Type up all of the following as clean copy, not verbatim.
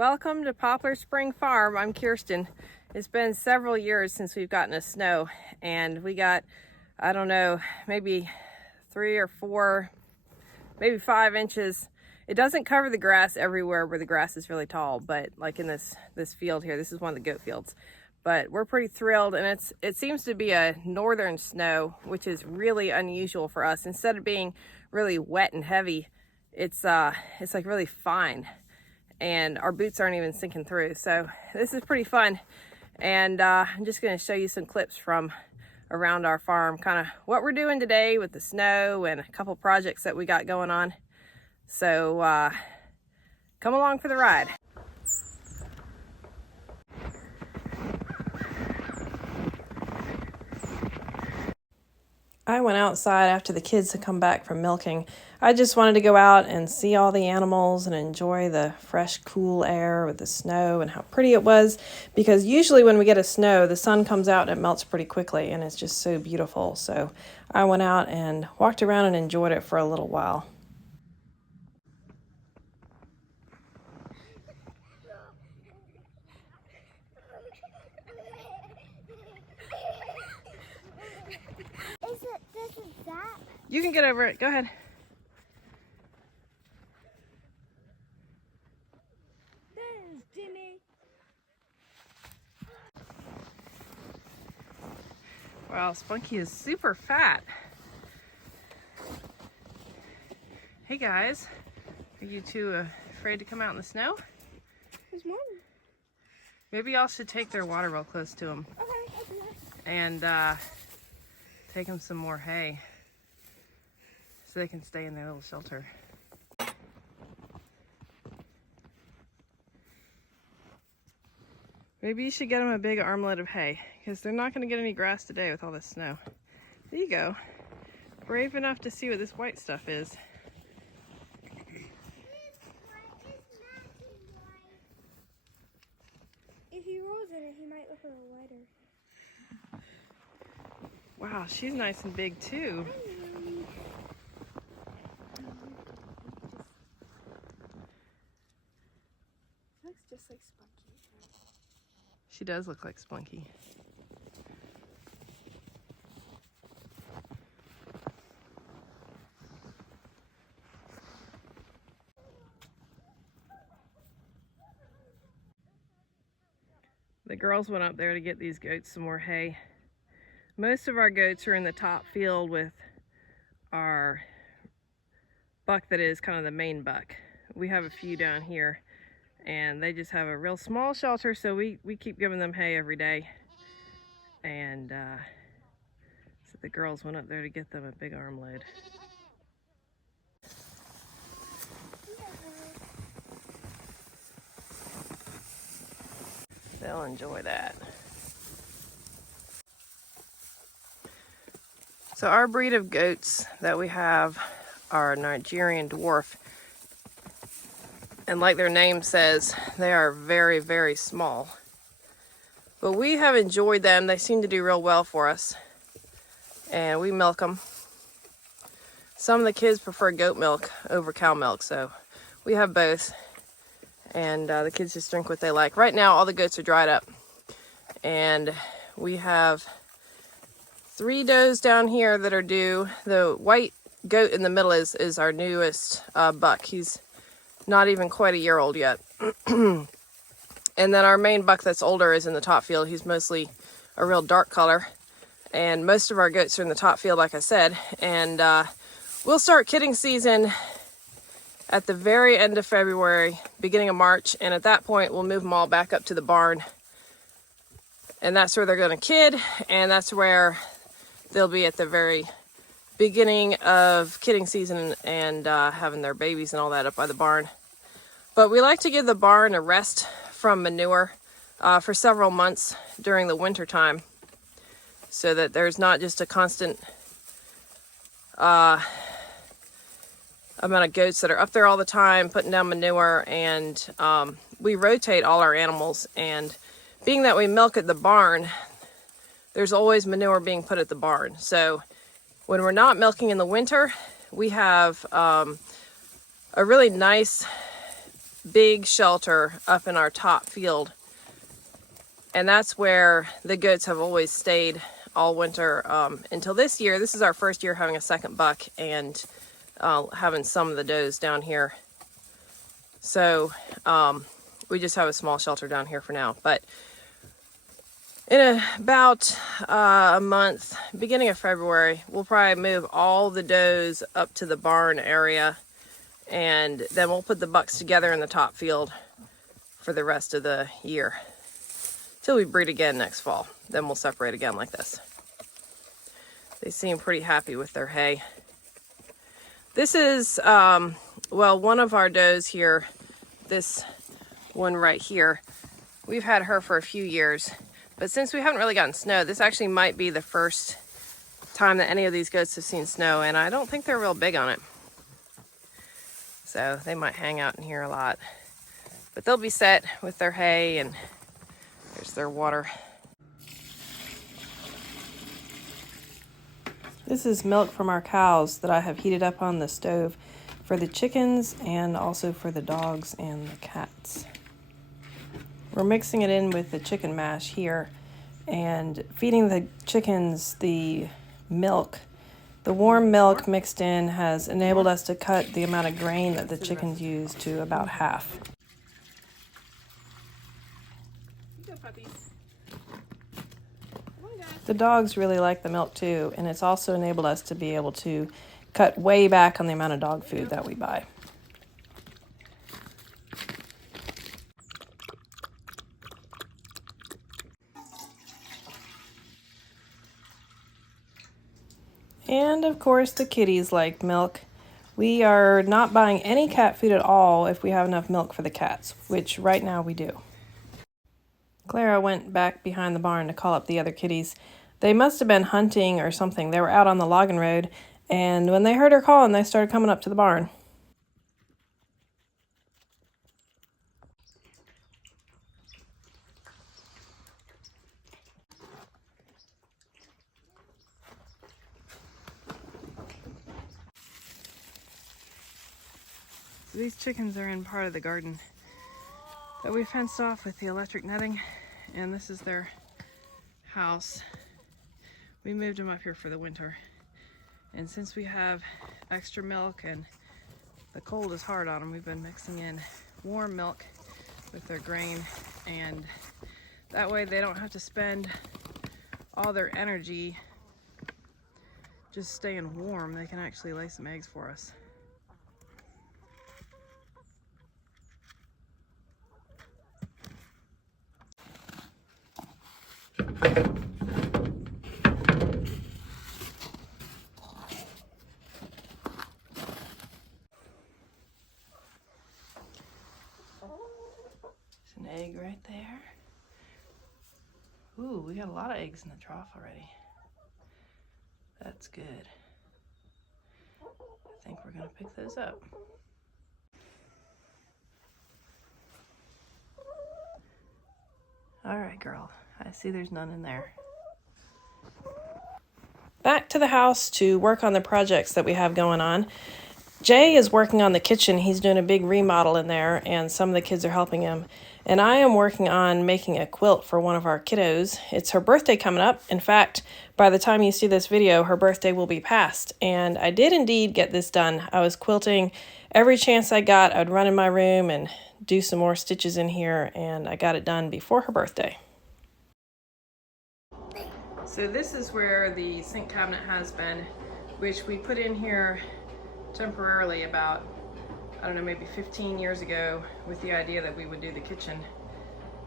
Welcome to Poplar Spring Farm. I'm Kirsten. It's been several years since we've gotten a snow, and we got, I don't know, maybe 3 or 4, maybe 5 inches. It doesn't cover the grass everywhere where the grass is really tall, but like in this field here, this is one of the goat fields. But we're pretty thrilled, and it seems to be a northern snow, which is really unusual for us. Instead of being really wet and heavy, it's like really fine, and our boots aren't even sinking through. So this is pretty fun, and I'm just going to show you some clips from around our farm, kind of what we're doing today with the snow and a couple projects that we got going on. So come along for the ride. I went outside after the kids had come back from milking. I just wanted to go out and see all the animals and enjoy the fresh, cool air with the snow and how pretty it was, because usually when we get a snow, the sun comes out and it melts pretty quickly, and it's just so beautiful. So I went out and walked around and enjoyed it for a little while. You can get over it. Go ahead. There's Jimmy. Wow, Spunky is super fat. Hey guys, are you two afraid to come out in the snow? There's one. Maybe y'all should take their water real close to them. Okay, I'll do that. And take them some more hay, so they can stay in their little shelter. Maybe you should get them a big armlet of hay, because they're not going to get any grass today with all this snow. There you go. Brave enough to see what this white stuff is. If he rolls in it, he might look a little lighter. Wow, she's nice and big too. Looks just like Spunky. She does look like Spunky. The girls went up there to get these goats some more hay. Most of our goats are in the top field with our buck that is kind of the main buck. We have a few down here, and they just have a real small shelter, so we keep giving them hay every day. And so the girls went up there to get them a big armload. They'll enjoy that. So our breed of goats that we have are Nigerian dwarf. And like their name says, they are very, very small. But we have enjoyed them. They seem to do real well for us. And we milk them. Some of the kids prefer goat milk over cow milk, so we have both. And the kids just drink what they like. Right now, all the goats are dried up. And we have 3 does down here that are due. The white goat in the middle is our newest buck. He's not even quite a year old yet. And then our main buck that's older is in the top field. He's mostly a real dark color. And most of our goats are in the top field, like I said. And we'll start kidding season at the very end of February, beginning of March. And at that point, we'll move them all back up to the barn. And that's where they're going to kid. And that's where they'll be at the very beginning of kidding season and having their babies and all that up by the barn. But we like to give the barn a rest from manure for several months during the winter time, so that there's not just a constant amount of goats that are up there all the time putting down manure. And we rotate all our animals, and being that we milk at the barn, there's always manure being put at the barn. So when we're not milking in the winter, we have a really nice big shelter up in our top field. And that's where the goats have always stayed all winter until this year. This is our first year having a second buck and having some of the does down here. So we just have a small shelter down here for now. But in about a month, beginning of February, we'll probably move all the does up to the barn area, and then we'll put the bucks together in the top field for the rest of the year till we breed again next fall. Then we'll separate again like this. They seem pretty happy with their hay. This is, well, one of our does here, this one right here. We've had her for a few years, but since we haven't really gotten snow, this actually might be the first time that any of these goats have seen snow, and I don't think they're real big on it. So they might hang out in here a lot. But they'll be set with their hay, and there's their water. This is milk from our cows that I have heated up on the stove for the chickens and also for the dogs and the cats. We're mixing it in with the chicken mash here and feeding the chickens the milk. The warm milk mixed in has enabled us to cut the amount of grain that the chickens use to about half. The dogs really like the milk too, and it's also enabled us to be able to cut way back on the amount of dog food that we buy. And of course the kitties like milk. We are not buying any cat food at all if we have enough milk for the cats, which right now we do. Clara went back behind the barn to call up the other kitties. They must have been hunting or something. They were out on the logging road, and when they heard her calling, they started coming up to the barn. So these chickens are in part of the garden that we fenced off with the electric netting, and this is their house. We moved them up here for the winter, and since we have extra milk and the cold is hard on them, we've been mixing in warm milk with their grain, and that way they don't have to spend all their energy just staying warm. They can actually lay some eggs for us. There's an egg right there. Ooh, we got a lot of eggs in the trough already. That's good. I think we're gonna pick those up. All right, girl. I see there's none in there. Back to the house to work on the projects that we have going on. Jay is working on the kitchen. He's doing a big remodel in there, and some of the kids are helping him. And I am working on making a quilt for one of our kiddos. It's her birthday coming up. In fact, by the time you see this video, her birthday will be past. And I did indeed get this done. I was quilting every chance I got. I'd run in my room and do some more stitches in here, and I got it done before her birthday. So this is where the sink cabinet has been, which we put in here temporarily about, I don't know, maybe 15 years ago with the idea that we would do the kitchen.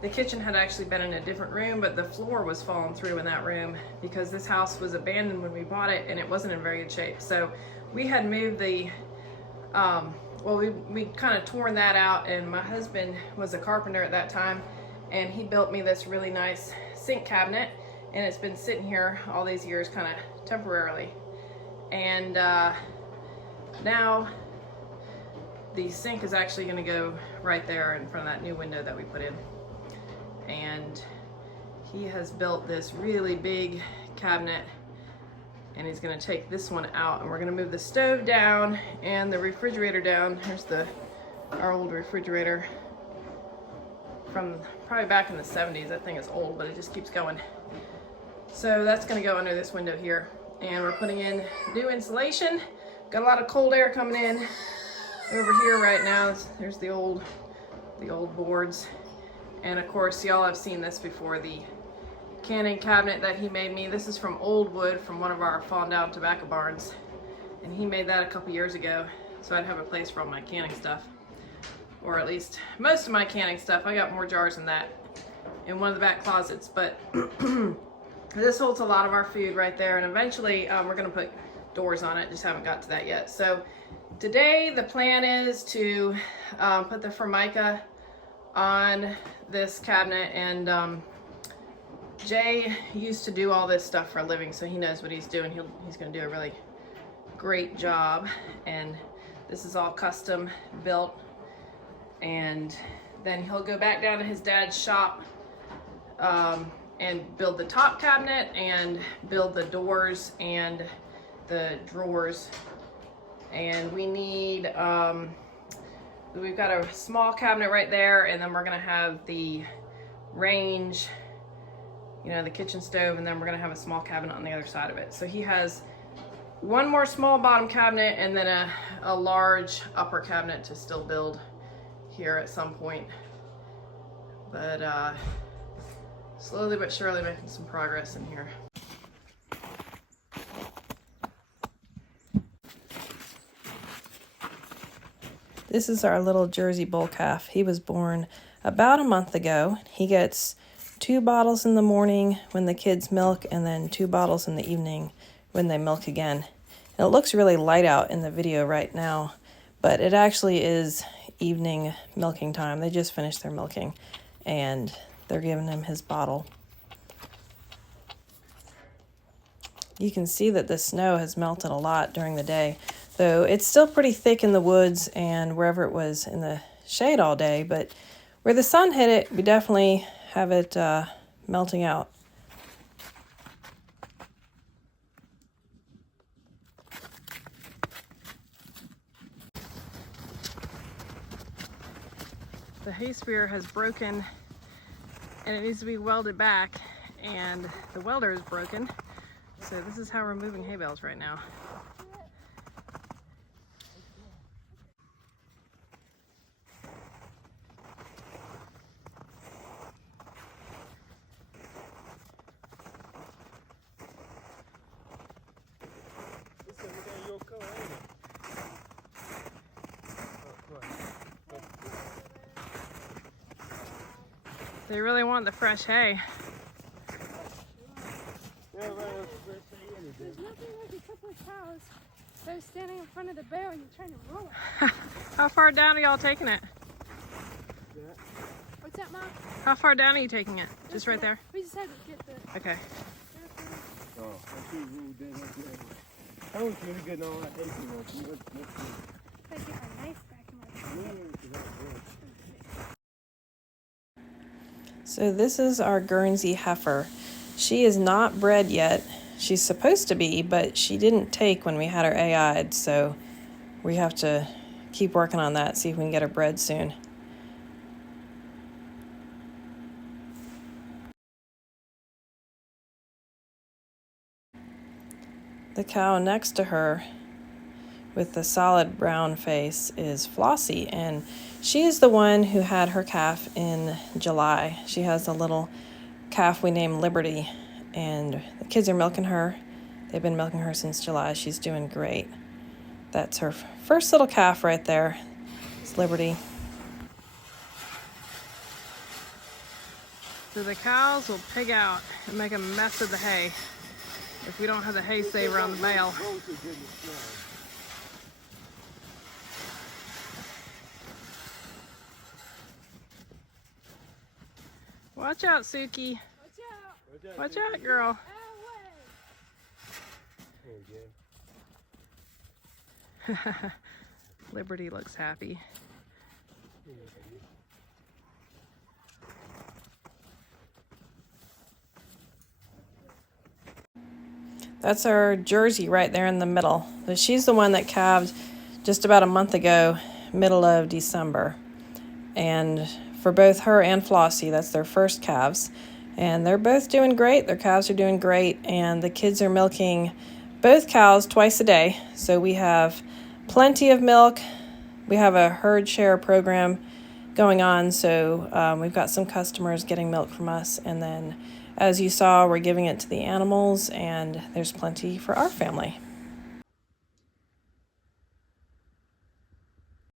The kitchen had actually been in a different room, but the floor was falling through in that room because this house was abandoned when we bought it and it wasn't in very good shape. So we had moved the, we kind of torn that out, and my husband was a carpenter at that time, and he built me this really nice sink cabinet, and it's been sitting here all these years kind of temporarily. And now the sink is actually going to go right there in front of that new window that we put in. And he has built this really big cabinet, and he's going to take this one out, and we're going to move the stove down and the refrigerator down. Here's the our old refrigerator from probably back in the 70s. That thing is old, but it just keeps going. So that's gonna go under this window here. And we're putting in new insulation. Got a lot of cold air coming in. Over here right now, there's the old boards. And of course, y'all have seen this before, the canning cabinet that he made me. This is from old wood from one of our fallen down tobacco barns. And he made that a couple years ago, so I'd have a place for all my canning stuff. Or at least most of my canning stuff. I got more jars than that in one of the back closets, but this holds a lot of our food right there. And eventually we're gonna put doors on it, just haven't got to that yet. So today the plan is to put the Formica on this cabinet, and Jay used to do all this stuff for a living, so he knows what he's doing. He's gonna do a really great job. And this is all custom built, and then he'll go back down to his dad's shop and build the top cabinet and build the doors and the drawers. And we need we've got a small cabinet right there, and then we're gonna have the range, you know, the kitchen stove, and then we're gonna have a small cabinet on the other side of it. So he has one more small bottom cabinet and then a large upper cabinet to still build here at some point. But slowly but surely making some progress in here. This is our little Jersey bull calf. He was born about a month ago. He gets 2 bottles in the morning when the kids milk, and then 2 bottles in the evening when they milk again. And it looks really light out in the video right now, but it actually is evening milking time. They just finished their milking, and they're giving him his bottle. You can see that the snow has melted a lot during the day, though it's still pretty thick in the woods and wherever it was in the shade all day, but where the sun hit it, we definitely have it melting out. The hay spear has broken and it needs to be welded back, and the welder is broken. So this is how we're moving hay bales right now. They really want the fresh hay. There's nothing like a couple of cows that are standing in front of the bale and you're trying to roll it. How far down are y'all taking it? What's that, Mom? How far down are you taking it? Just right there? We just had to get the... Okay. I was really getting all that hay too much. I get my knife back in my pocket. So this is our Guernsey heifer. She is not bred yet. She's supposed to be, but she didn't take when we had her AI'd, so we have to keep working on that, see if we can get her bred soon. The cow next to her with the solid brown face is Flossie, and she is the one who had her calf in July. She has a little calf we named Liberty, and the kids are milking her. They've been milking her since July. She's doing great. That's her first little calf right there. It's Liberty. So the cows will pig out and make a mess of the hay if we don't have the hay saver on the bale. Watch out, Suki. Watch out. Watch out, girl. Liberty looks happy. That's our Jersey right there in the middle. But she's the one that calved just about a month ago, middle of December. And for both her and Flossie, that's their first calves. And they're both doing great. Their calves are doing great. And the kids are milking both cows twice a day. So we have plenty of milk. We have a herd share program going on. So we've got some customers getting milk from us. And then, as you saw, we're giving it to the animals. And there's plenty for our family.